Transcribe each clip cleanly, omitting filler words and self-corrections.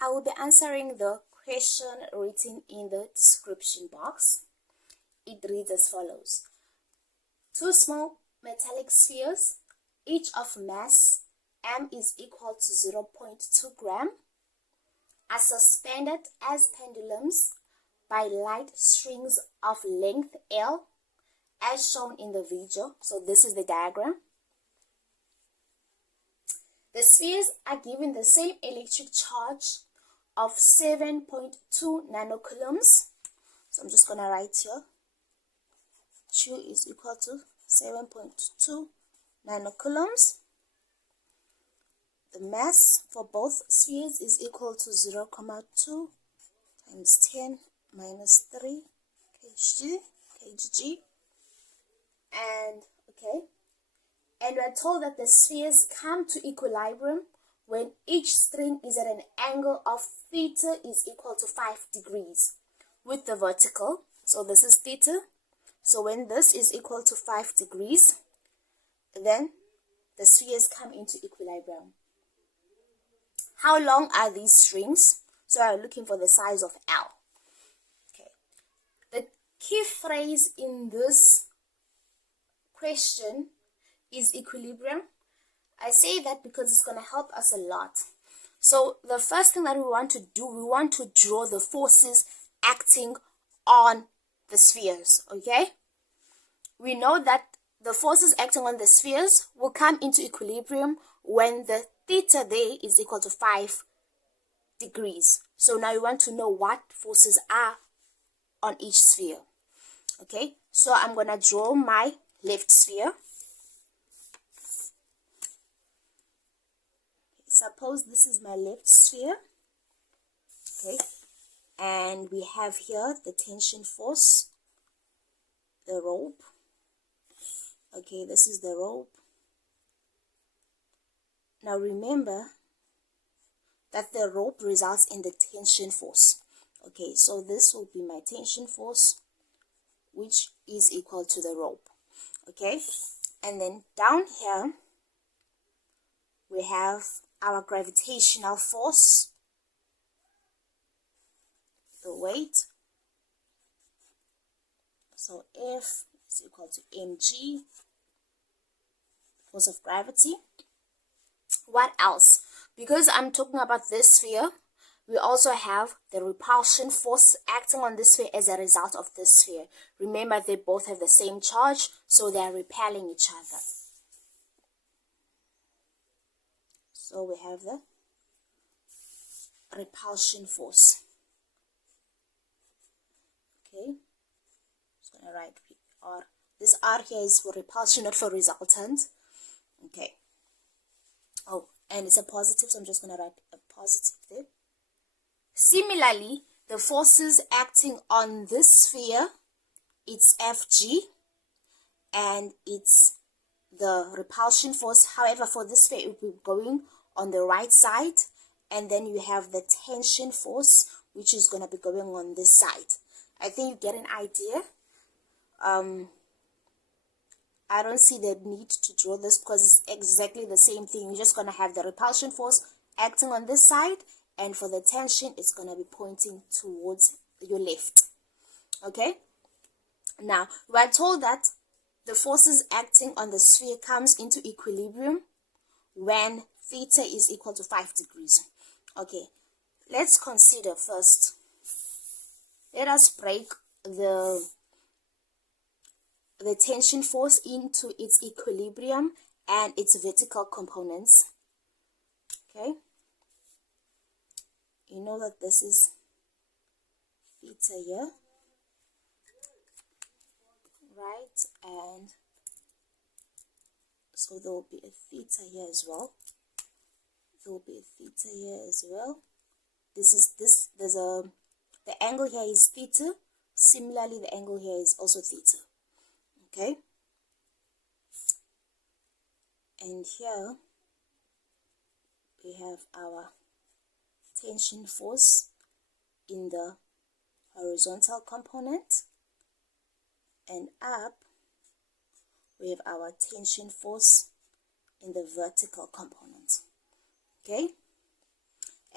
I will be answering the question written in the description box. It reads as follows. Two small metallic spheres, each of mass m is equal to 0.2 gram, are suspended as pendulums by light strings of length L as shown in the video. So this is the diagram. The spheres are given the same electric charge of 7.2 nanocoulombs. So I'm just going to write here. Q is equal to 7.2 nanocoulombs. The mass for both spheres is equal to 0.2 times 10 minus 3 kg. And we're told that the spheres come to equilibrium when each string is at an angle of theta is equal to 5 degrees with the vertical. So this is theta. So when this is equal to 5 degrees, then the spheres come into equilibrium. How long are these strings? So I'm looking for the size of L. Okay. The key phrase in this question is equilibrium. I say that because it's going to help us a lot. So the first thing that we want to do, we want to draw the forces acting on the spheres, okay? We know that the forces acting on the spheres will come into equilibrium when the theta there is equal to 5 degrees. So now we want to know what forces are on each sphere, okay? So I'm going to draw my left sphere. Suppose this is my left sphere, okay, and we have here the tension force, the rope, okay, this is the rope. Now remember that the rope results in the tension force, okay, so this will be my tension force, which is equal to the rope, okay, and then down here we have our gravitational force, the weight. So F is equal to mg, force of gravity. What else? Because I'm talking about this sphere, we also have the repulsion force acting on this sphere as a result of this sphere. Remember, they both have the same charge, so they are repelling each other. So we have the repulsion force. Okay, just gonna write R. This R here is for repulsion, not for resultant. Okay. Oh, and it's a positive, so I'm just gonna write a positive there. Similarly, the forces acting on this sphere, it's Fg, and it's the repulsion force. However, for this sphere, it will be going on the right side, and then you have the tension force, which is going to be going on this side. I think you get an idea. I don't see the need to draw this because it's exactly the same thing. You're just going to have the repulsion force acting on this side, and for the tension, it's going to be pointing towards your left. Okay? Now, we are told that the forces acting on the sphere comes into equilibrium when theta is equal to 5 degrees. Okay, let's consider first. Let us break the tension force into its equilibrium and its vertical components. Okay, you know that this is theta here, right? And so there will be a theta here as well. There will be a theta here as well. The angle here is theta. Similarly, the angle here is also theta. Okay. And here we have our tension force in the horizontal component, and up we have our tension force in the vertical component. Okay,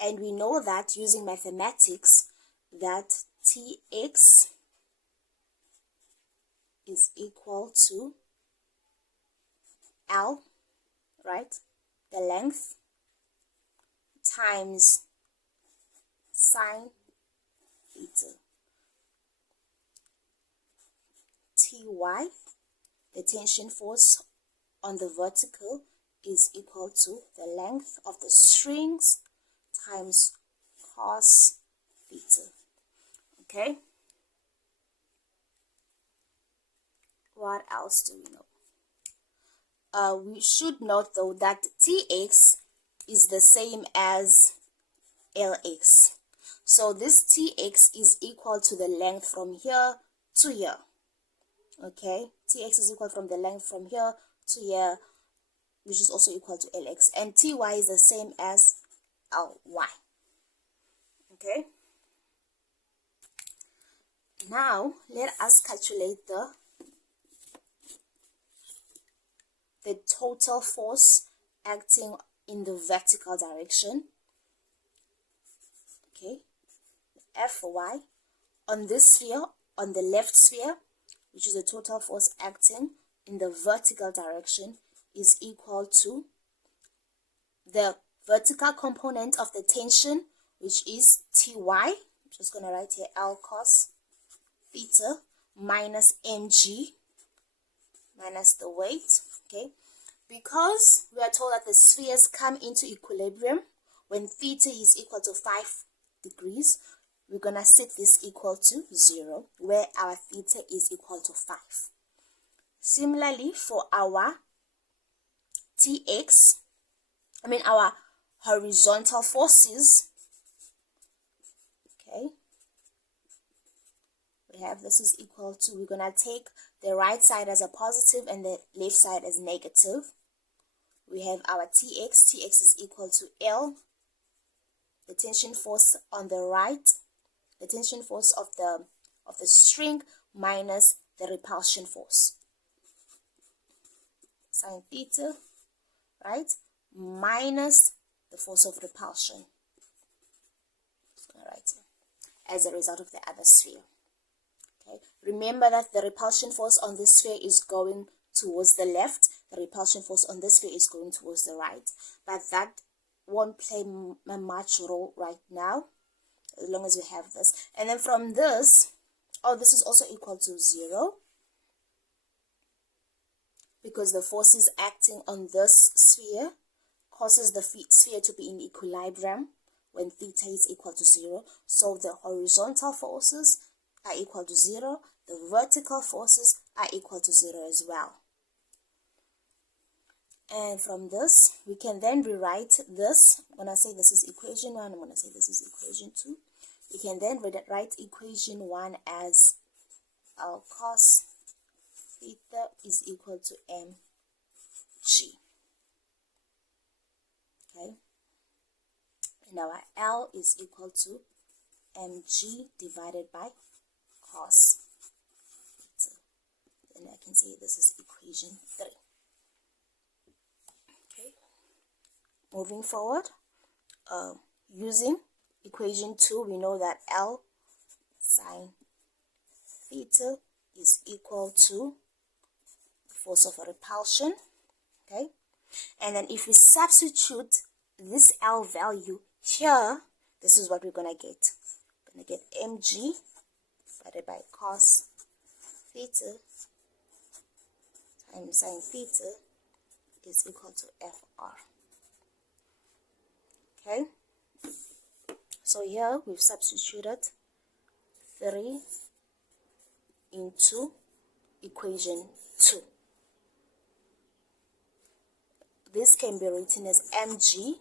And we know that using mathematics that Tx is equal to L, right? The length times sine theta. Ty, the tension force on the vertical, is equal to the length of the strings times cos theta. Okay? What else do we know? We should note though that Tx is the same as Lx. So this Tx is equal to the length from here to here. Okay? Tx is equal from the length from here to here, which is also equal to Lx. And Ty is the same as Ly. Okay? Now, let us calculate the total force acting in the vertical direction. Okay, Fy on this sphere, on the left sphere, which is the total force acting in the vertical direction, is equal to the vertical component of the tension, which is Ty. I'm just going to write here L cos theta minus mg minus the weight. Okay, because we are told that the spheres come into equilibrium when theta is equal to 5 degrees, we're going to set this equal to 0, where our theta is equal to 5. Similarly, for our our horizontal forces, okay, we have this is equal to, we're going to take the right side as a positive and the left side as negative. We have our Tx is equal to L, the tension force on the right, the tension force of the string minus the repulsion force, sine theta, right, minus the force of repulsion. Just going to write it as a result of the other sphere. Okay, remember that the repulsion force on this sphere is going towards the left, the repulsion force on this sphere is going towards the right, but that won't play much role right now as long as we have this. And then from this, this is also equal to 0 because the forces acting on this sphere causes the sphere to be in equilibrium when theta is equal to 0. So the horizontal forces are equal to 0, the vertical forces are equal to 0 as well. And from this, we can then rewrite this. I'm going to say this is equation 1, I'm going to say this is equation 2. We can then write equation 1 as L cos theta is equal to mg. Okay, and our L is equal to mg divided by cos theta. Then I can say this is equation 3. Okay, moving forward, using equation 2, we know that L sine theta is equal to the force of repulsion. Okay, and then if we substitute this L value here, this is what we're going to get. We're going to get mg divided by cos theta times sine theta is equal to fr. Okay, so here we've substituted 3 into equation 2. This can be written as mg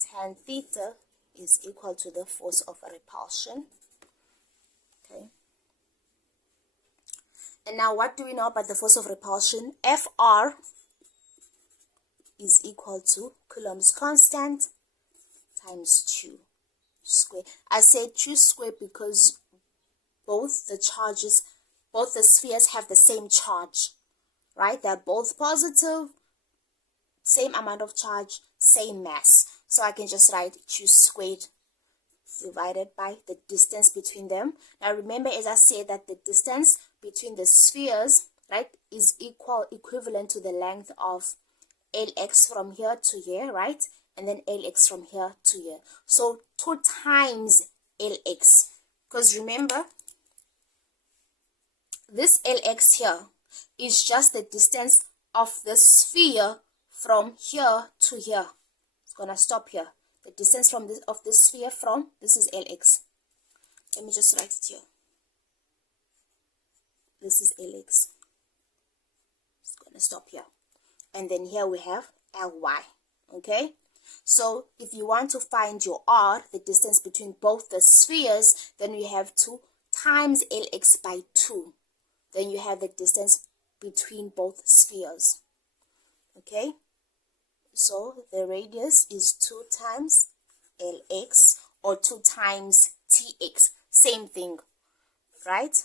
tan theta is equal to the force of repulsion. Okay. And now what do we know about the force of repulsion? Fr is equal to Coulombs constant times 2 square. I say 2 square because both the spheres have the same charge, right? They're both positive. same amount of charge, same mass. So I can just write q squared divided by the distance between them. Now remember, as I said, that the distance between the spheres, right, is equivalent to the length of Lx from here to here, right, and then Lx from here to here. So 2 times Lx, because remember, this Lx here is just the distance of the sphere from here to here. It's gonna stop here. The distance from this of this sphere from this is Lx. Let me just write it here. This is Lx. It's gonna stop here. And then here we have Ly. Okay? So if you want to find your R, the distance between both the spheres, then you have to times Lx by 2. Then you have the distance between both spheres. Okay? So the radius is 2 times Lx or 2 times Tx. Same thing, right? Have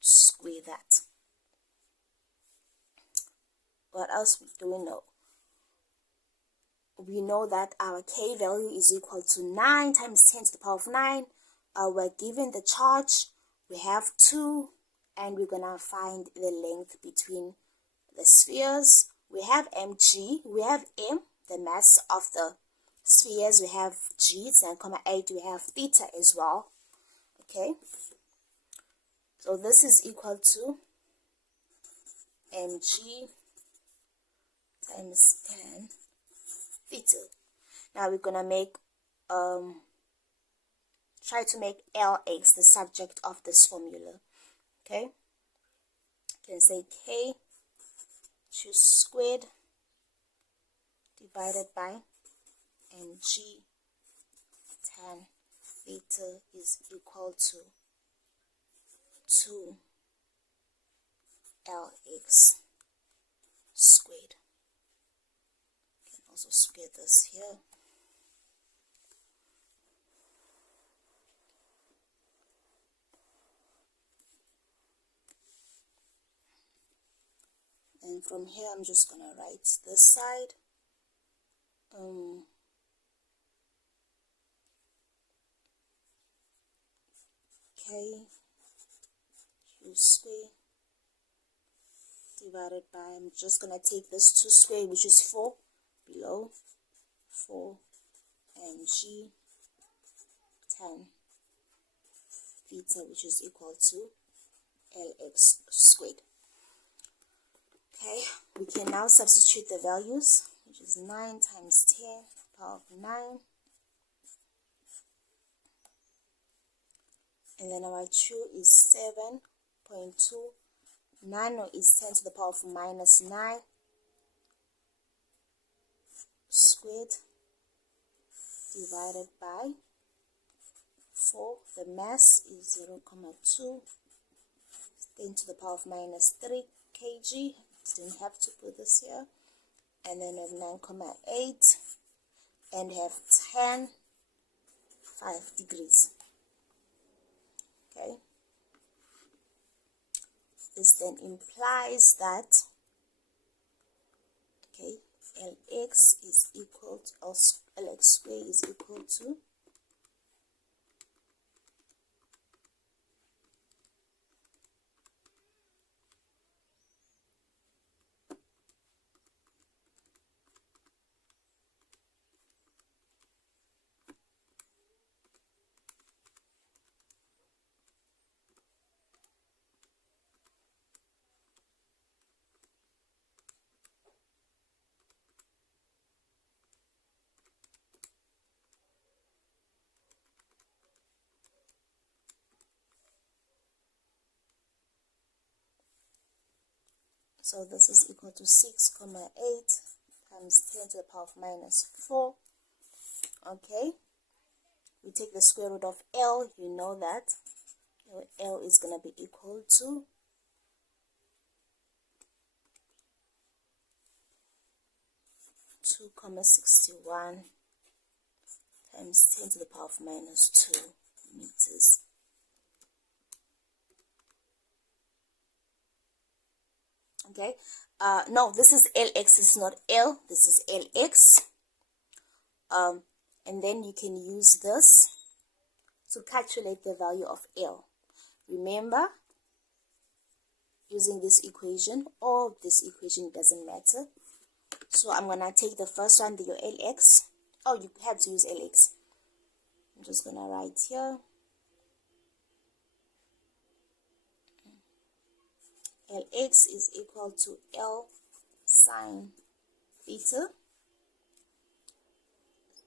to square that. What else do we know? We know that our K value is equal to 9 times 10 to the power of 9. We're given the charge. We have 2, and we're going to find the length between the spheres. We have mg, we have m, the mass of the spheres, we have g, it's 9,8, we have theta as well. Okay, so this is equal to mg times 10 theta. Now we're gonna make try to make Lx the subject of this formula. Okay, you can say k q squared divided by mg tan theta is equal to 2 Lx squared. You can also square this here. And from here, I'm just going to write this side. K q square divided by, I'm just going to take this 2 square, which is 4, below 4 mg tan theta, which is equal to Lx squared. Okay, we can now substitute the values, which is 9 times 10 power of 9. And then our q is 7.2. Nano is 10 to the power of minus 9 squared divided by 4. The mass is 0.2. 10 to the power of minus 3 kg. Didn't have to put this here. And then we have 9.8 and have 10 5 degrees. Okay, this then implies that okay, Lx is equal to Lx squared is equal to so this is equal to 6,8 times 10 to the power of minus 4. Okay, we take the square root of L, you know that L is going to be equal to 2,61 times 10 to the power of minus 2 meters. Okay, no, this is LX, this is not L, this is LX. And then you can use this to calculate the value of L. Remember, using this equation or this equation doesn't matter. So I'm gonna take the first one, your LX. Oh, you have to use LX. I'm just gonna write here LX is equal to L sine theta.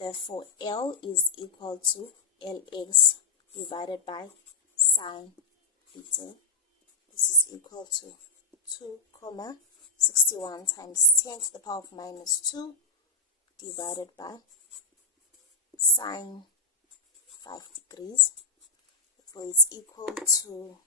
Therefore, L is equal to LX divided by sine theta. This is equal to 2,61 times 10 to the power of minus 2 divided by sine 5 degrees. Therefore, it's equal to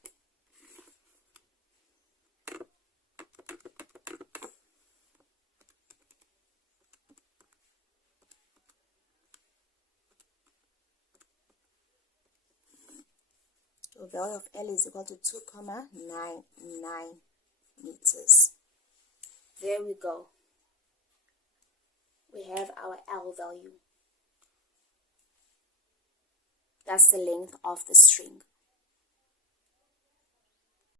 the value of L is equal to 2,99 meters. There we go. We have our L value. That's the length of the string.